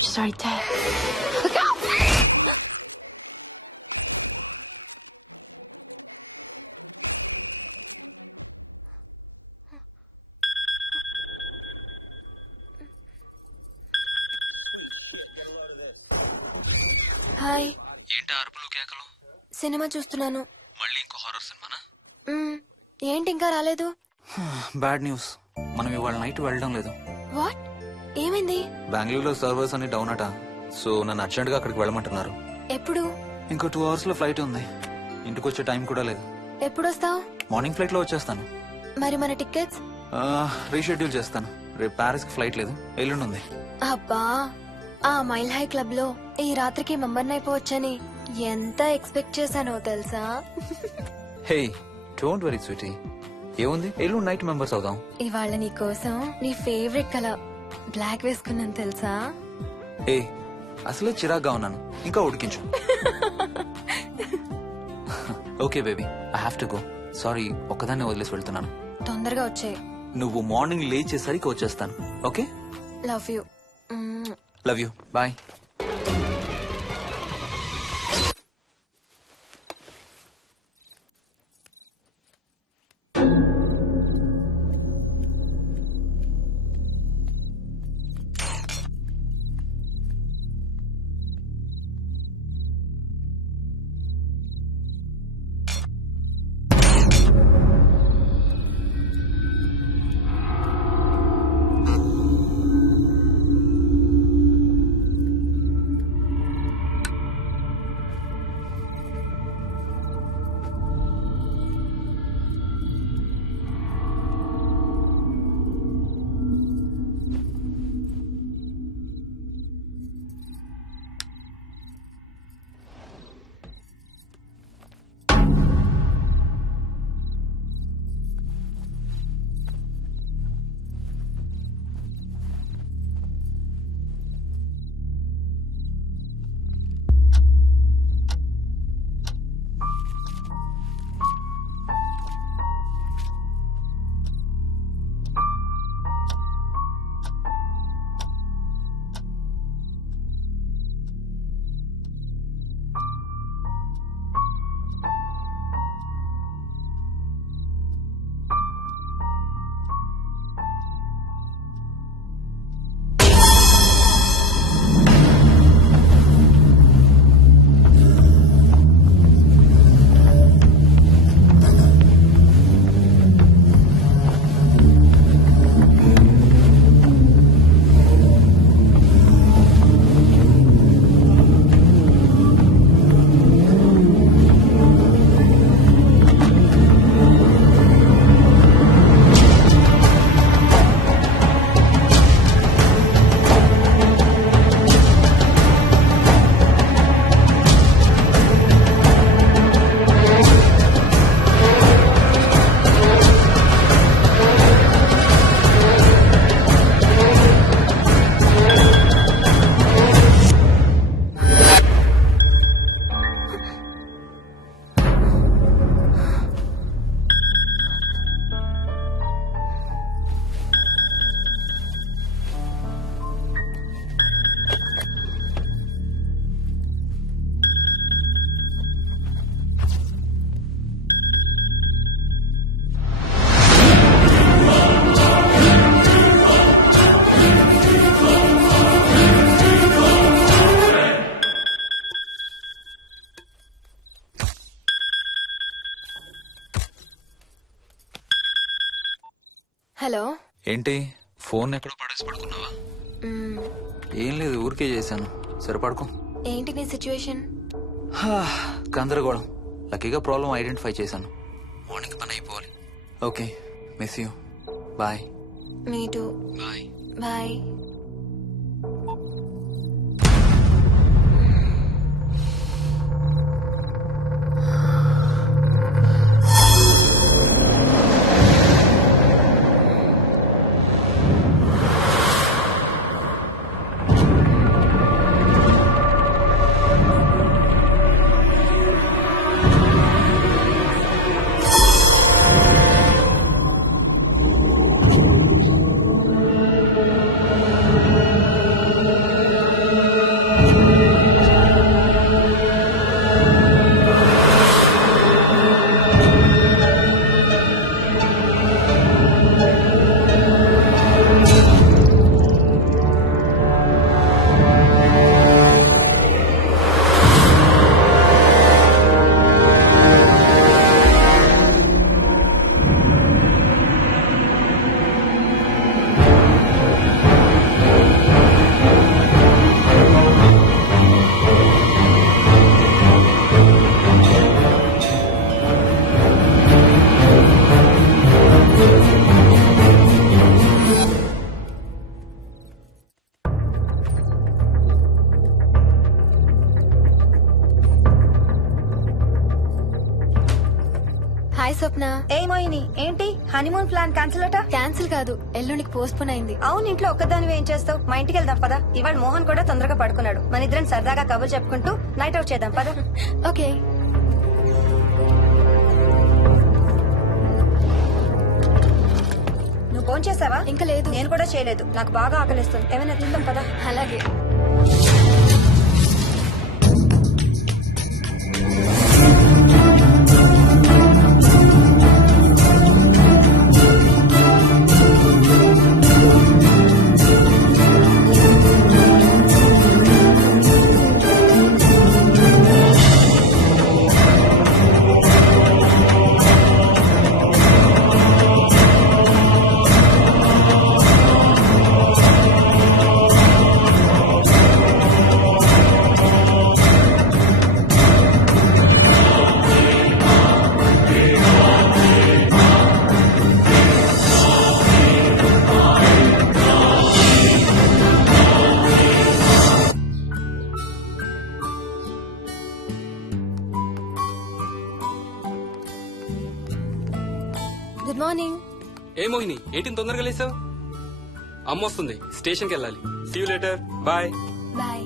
She's right there. Hi. ఏంటి అరుపులు కేకలు? సినిమా చూస్తున్నాను. మళ్ళీ ఇంకో హారర్ సినిమానా? ఏంటి ఇంకా రాలేదు? బ్యాడ్ న్యూస్, మనం ఇవాళ నైట్ వెళ్ళడం లేదు. వాట్? ఏమైంది? బెంగళూరులో సర్వర్స్ అన్ని డౌన్ అట. సో నన్ను అర్జెంట్ గా అక్కడికి వెళ్ళమంటున్నారు. ఎప్పుడు? ఇంకో 2 hours లో ఫ్లైట్ ఉంది. ఇంటికి వచ్చే టైం కూడా లేదు. ఎప్పుడు వస్తావు? మార్నింగ్ ఫ్లైట్ లో వచ్చేస్తాను. మరి మన టికెట్స్? రీషెడ్యూల్ చేస్తాను. రేపు ప్యారిస్ కి ఫ్లైట్ లేదు, ఎల్లుండి ఉంది. అబ్బా, ఆ మైల్ హై క్లబ్ లో ఈ రాత్రికి మెంబర్ అయిపోవచ్చని ఎంత ఎక్స్పెక్ట్ చేశానో తెలుసా? హే, డోంట్ వరీ స్వీటీ, ఏముంది, ఎల్లుండి నైట్ మెంబర్స్ అవుదాం. ఇవాళ నీ కోసం నీ ఫేవరెట్ కలర్ బ్లాక్ వేసుకున్నాను తెలుసా? ఏ, అసలే చిరాగ్గా ఉన్నాను, ఇంకా ఉడికించు. Okay baby, I have to go. Sorry, ఒక్కదాన్నే వదిలేసి వెళ్తున్నాను. తొందరగా వచ్చే. నువ్వు మార్నింగ్ లేచేసరికి వచ్చేస్తాను. Okay, love you. Love you, bye. Hello. ఏంటి, ఫోన్ ఎక్కడో పడేసి పడుకున్నావా? ఏం లేదు, ఊరికే చేశాను. సరే పడుకో. ఏంటి నీ సిచ్యువేషన్? గందరగోళం. లక్కీగా ప్రాబ్లం ఐడెంటిఫై చేశాను. మార్నింగ్ పని అయిపోవాలి. Okay, miss you, bye. Me too. Bye. Bye. Hi Swapna. ఏమోయిని ఏంటి హనీమూన్ ప్లాన్ క్యాన్సిల్ అట? క్యాన్సిల్ కాదు, ఎల్లుండికి పోస్ట్ పోన్ అయింది. అవును, ఇంట్లో ఒక్కదానివే ఏం చేస్తావు? మా ఇంటికి వెళ్దాం పదా. ఇవాళ మోహన్ కూడా తొందరగా పడుకున్నాడు. మన ఇద్దరం సరదాగా కబుర్లు చెప్పుకుంటూ నైట్ అవుట్ చేద్దాం పదా. ఓకే. నువ్వు ఫోన్ చేసావా? ఇంకా లేదు. నేను కూడా చేయలేదు. నాకు బాగా ఆకలిస్తుంది. ఏమైనా తిందాం పదా. అలాగే. Good morning. ఏ మోహిని ఏంటి తొందరగా లేసావు? అమ్మ వస్తుంది, స్టేషన్కి వెళ్ళాలి. See you later, bye. Bye.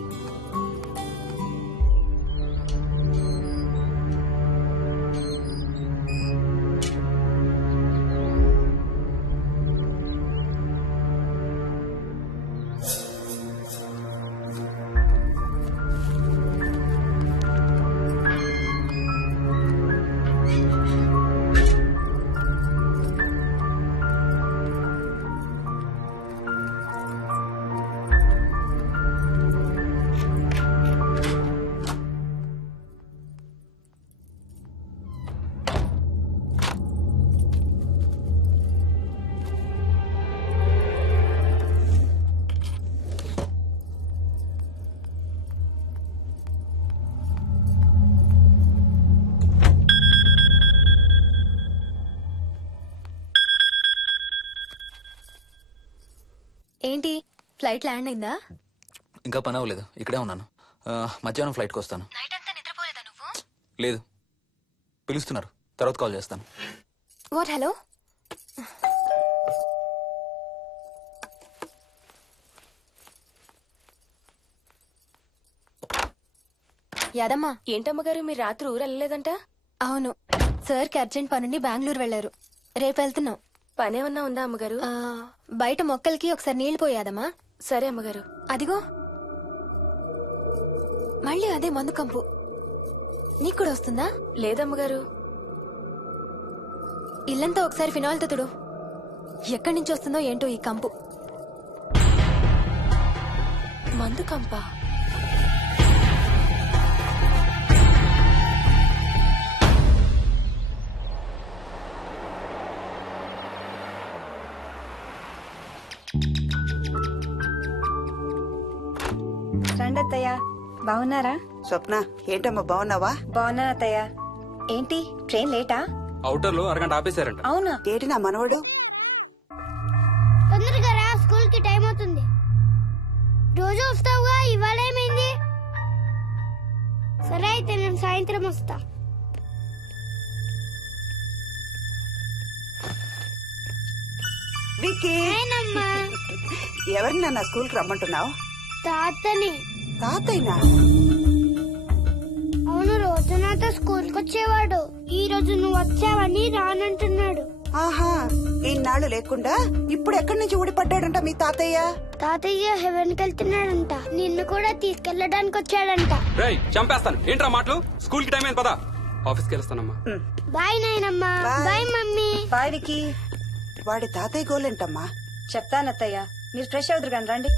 ఏంటి ఫ్లైట్ ల్యాండ్ అయిందా? ఇంకా పని అవ్వలేదు, ఇక్కడే ఉన్నాను. మధ్యాహ్నం ఫ్లైట్కి వస్తాను. నైట్ అంతా నిద్రపోలేదా నువ్వు? లేదు, పిలుస్తున్నారు, తర్వాత కాల్ చేస్తాను. వాట్? హలో. యాదమ్మా. ఏంటమ్మగారు మీరు రాత్రి ఊరు వెళ్ళలేదంట? అవును, సార్కి అర్జెంట్ పనుండి బెంగళూరు వెళ్లారు. రేపు వెళ్తున్నాం. పనేమన్నా ఉందా అమ్మగారు? బయట మొక్కలకి ఒకసారి నీళ్లు పోయాదమ్మా. సరే అమ్మగారు. అదిగో మళ్ళీ అదే మందు కంపు. నీకు కూడా వస్తుందా? లేదమ్మగారు. ఇల్లంతా ఒకసారి ఫినాయిల్ తో తుడు. ఎక్కడి నుంచి వస్తుందో ఏంటో ఈ కంపు. మందు కంపా? రండి అత్తయ్య. బాగున్నారా? స్వప్న ఏంటమ్మా బాగున్నావా? బాగున్నాను అత్తయ్య. ఏంటి ట్రైన్ లేటా? అవుటర్ లో అరగంట ఆపేశారంట. అవునా? ఏంటి నా మనవడు? తొందరగా రా, స్కూల్ కి టైం అవుతుంది. రోజు వస్తావుగా, ఇవాళ ఏమైంది? సరే అయితే నేను సాయంత్రం వస్తా. విక్కీ, నేనమ్మా. ఎవరిని నా స్కూల్ కి రమ్మంటున్నావు? తాతని. తాతయ్యనా? అవును, రోజు నాతో స్కూల్ కి వచ్చేవాడు. ఈ రోజు నువ్వు వచ్చావని రానంటున్నాడు. ఆహా, ఇన్నాళ్ళు లేకుండా ఇప్పుడు ఎక్కడి నుంచి ఊడిపడ్డాడంట మీ తాతయ్య? తాతయ్య హెవెన్ కి వెళ్తున్నాడంట. నిన్ను కూడా తీసుకెళ్లడానికి వచ్చాడంట. రేయ్ చంపేస్తాను, ఏంట్రా మాటలు? స్కూల్ కి టైం అయింది, పదా. ఆఫీస్కి వెళ్తానమ్మా. బాయ్ నాయనమ్మా. Bye. Bye mummy. Bye Vicky. వాడి తాతయ్య గోలేంటమ్మా? చెప్తాను అత్తయ్య, మీరు ఫ్రెష్ అవుతురు కానీ రండి.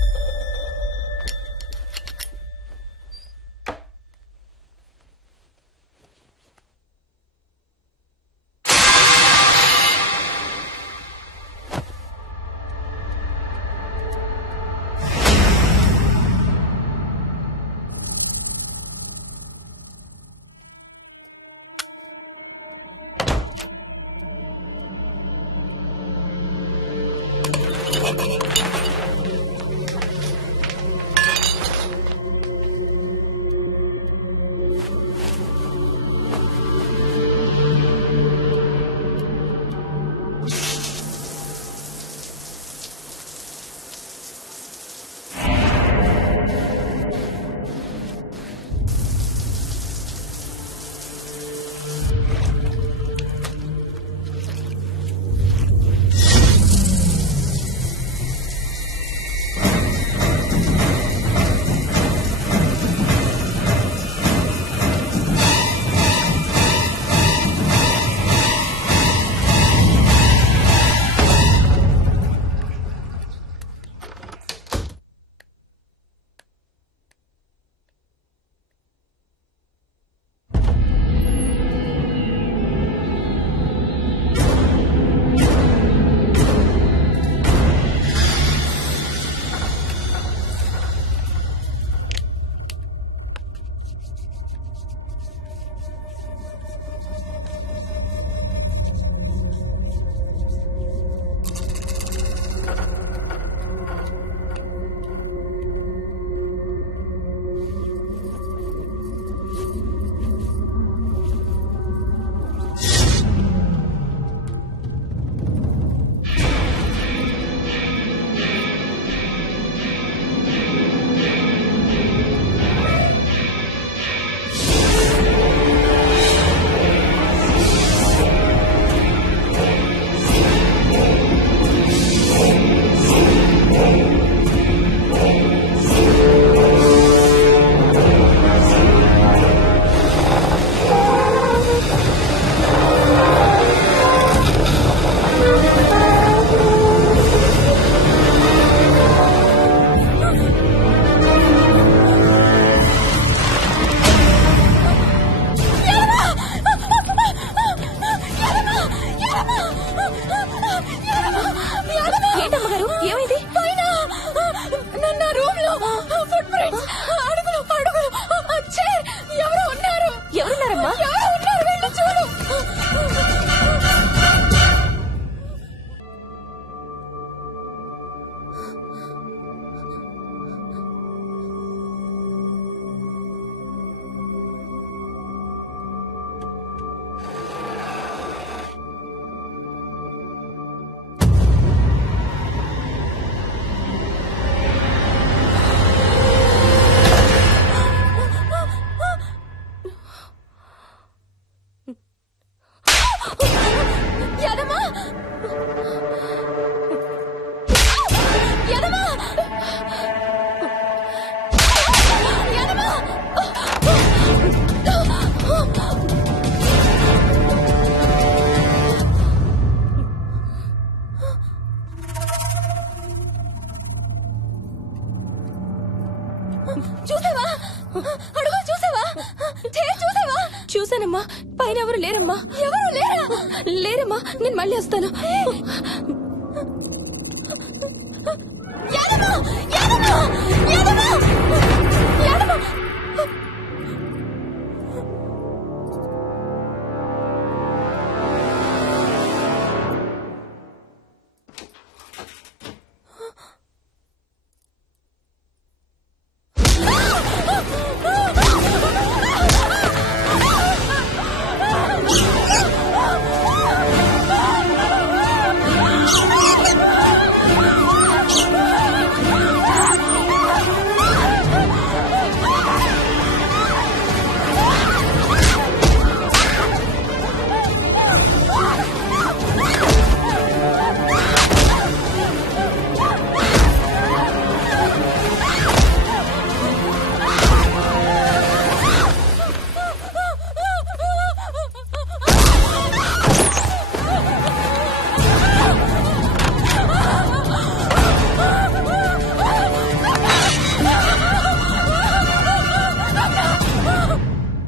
చూసావా అడుగు చూసావా చూసావా? చూసానమ్మా, పైన ఎవరు లేరమ్మా. ఎవరు లేరా? లేరమ్మా, నేను మళ్ళీ వస్తాను. యాదమ్మ! యాదమ్మ! యాదమ్మ! యాదమ్మ!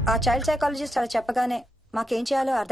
ఆ చైల్డ్ సైకాలజిస్ట్ అలా చెప్పగానే మాకేం చేయాలో అర్థం